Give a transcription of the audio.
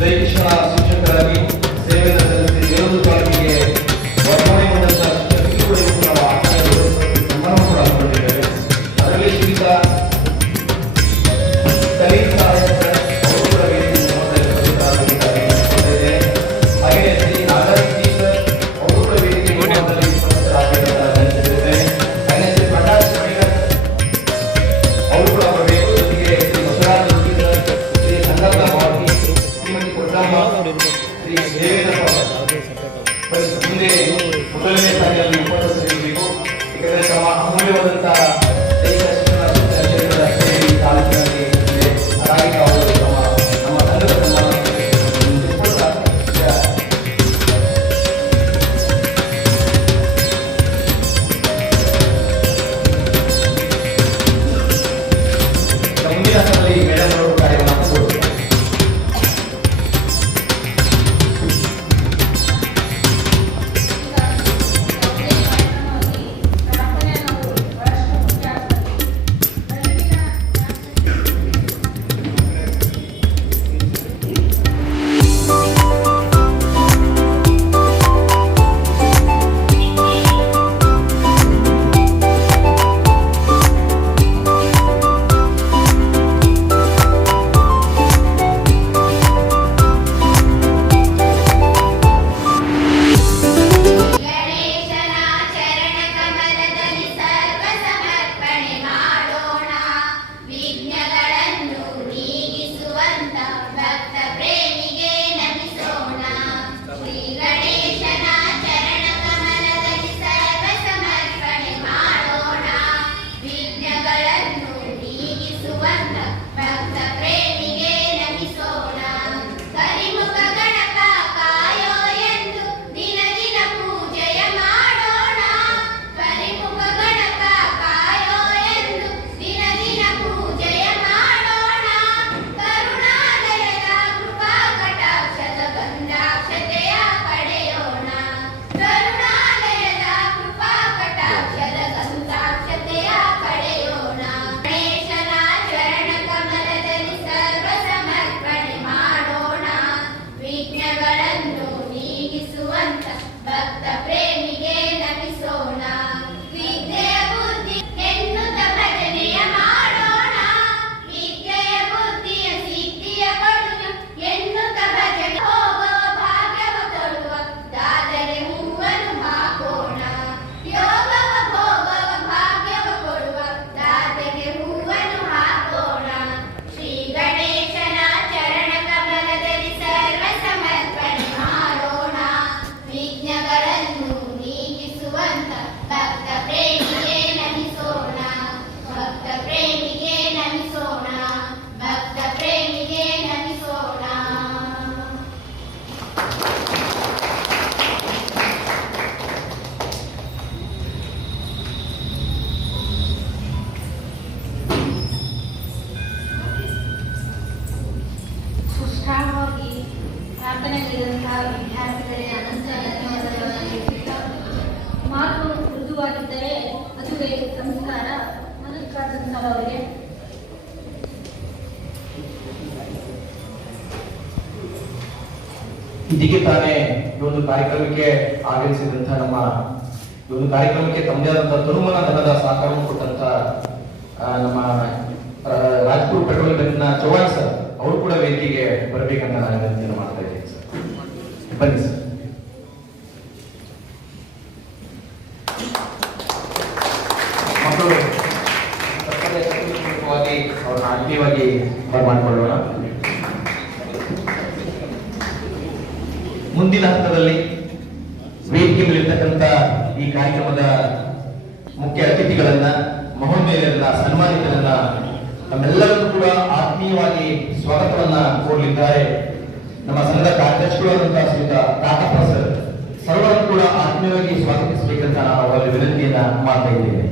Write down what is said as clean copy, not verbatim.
ದೈಹಿಕ ಶಿಕ್ಷಕರಾಗಿ ಸೇವೆ ಸಲ್ಲಿಸಿ ವಿರೋಧ ಪಾರ್ಟಿಗೆ ವರ್ಗಾವಣೆ ಮಾಡಿದ ಶಿಕ್ಷಕರು ನಾವು ಸನ್ಮಾನ ಕೂಡ ಹಮ್ಮಿಕೊಂಡಿದ್ದೇವೆ. ಅದರಲ್ಲಿ ಶ್ರೀಯುತ ಕಲೀಂ ಸಾಹೇಬ್ ಅವರು ಕೂಡ ಹಾಗೆಯೇ ಶ್ರೀ ನಾಗರಾಜ್ ಸರ್ ಅವರು ಕೂಡ ವೇದಿಕೆ ಹಾಗೆಯೇ ಶ್ರೀ ಪ್ರಕಾಶ್ ಅವರು ಕೂಡ ಬರಬೇಕು. ಜೊತೆಗೆ ಶ್ರೀ ಬಸವರಾಜ್ ಶ್ರೀ ಸಂಗಪ್ಪ ಭಾರತಿ ಶ್ರೀ ಮುಂದೆ ಮೊದಲನೇ ಸಾಲಿನಲ್ಲಿ ಉಪಸ್ಥಿತರಿರಬೇಕು. ಏಕೆಂದರೆ ತಮ್ಮ ಅಮೂಲ್ಯವಾದಂತಹ ತಾಲೂಕಿನಲ್ಲಿ ಇದೆ. ಹಾಗಾಗಿ ಅವರು ನಮ್ಮ ಸಂಘದ ಮುಂದಿನ ಹಂತದಲ್ಲಿ ಮೇಡಮ್ ಅವರು ಕಾರ್ಯವನ್ನು ಮಾಡಿಕೊಡುತ್ತಾರೆ. ವಿದ್ಯಾರ್ಥಿಗಳಿಗೆ ಅನಂತ ಧನ್ಯವಾದಗಳನ್ನು ಮಾತು ಮೃದುವಾಗಿದ್ದರೆ ಅದುವೇ ಸಂಸ್ಕಾರ. ಅವರಿಗೆ ಇದಕ್ಕೆ ತಾನೇ ಈ ಒಂದು ಕಾರ್ಯಕ್ರಮಕ್ಕೆ ಆಗಮಿಸಿದಂತಹ ನಮ್ಮ ಈ ಒಂದು ಕಾರ್ಯಕ್ರಮಕ್ಕೆ ತಮ್ಮದೇ ಆದಂತಹ ತನುಮನ ಧನದ ಸಹಕಾರವನ್ನು ಕೊಟ್ಟಂತ ನಮ್ಮ ರಾಜ್ಪುರ್ ಪೆಟ್ರೋಲ್ ಬಂಕ್ನ ಚೌಹಾಣ್ ಸರ್ ಅವರು ಕೂಡ ವೇದಿಕೆಗೆ ಬರಬೇಕಂತ ನಾನು ವಿನಂತಿಯನ್ನು ಮಾಡ್ತಾ ಇದ್ದೀನಿ ಸರ್. ಬನ್ನಿ ಸರ್. ಮಕ್ಕಳು ಅವ್ರನ್ನ ಆತ್ಮೀಯವಾಗಿ ಬರಮಾಡಿಕೊಳ್ಳೋಣ. ಮುಂದಿನ ಹಂತದಲ್ಲಿ ವೇದಿಕೆ ಮೇಲಿರ್ತಕ್ಕಂಥ ಈ ಕಾರ್ಯಕ್ರಮದ ಮುಖ್ಯ ಅತಿಥಿಗಳನ್ನ, ಮಹೋನ್ನಯರನ್ನ, ಸನ್ಮಾನಿತರನ್ನ ನಮ್ಮೆಲ್ಲರನ್ನು ಕೂಡ ಆತ್ಮೀಯವಾಗಿ ಸ್ವಾಗತವನ್ನ ಕೋರಲಿದ್ದಾರೆ. ನಮ್ಮ ಸಂಘದ ಅಧ್ಯಕ್ಷರಾದಂತಹ ಶ್ರೀಯುತ ಕಾಟಪ್ಪ ಸರ್ ಸರ್ವರನ್ನು ಕೂಡ ಆತ್ಮೀಯವಾಗಿ ಸ್ವಾಗತಿಸಬೇಕಂತ ನಾವು ಅವರಲ್ಲಿ ವಿನಂತಿಯನ್ನ ಮಾಡ್ತಾ ಇದ್ದೇವೆ.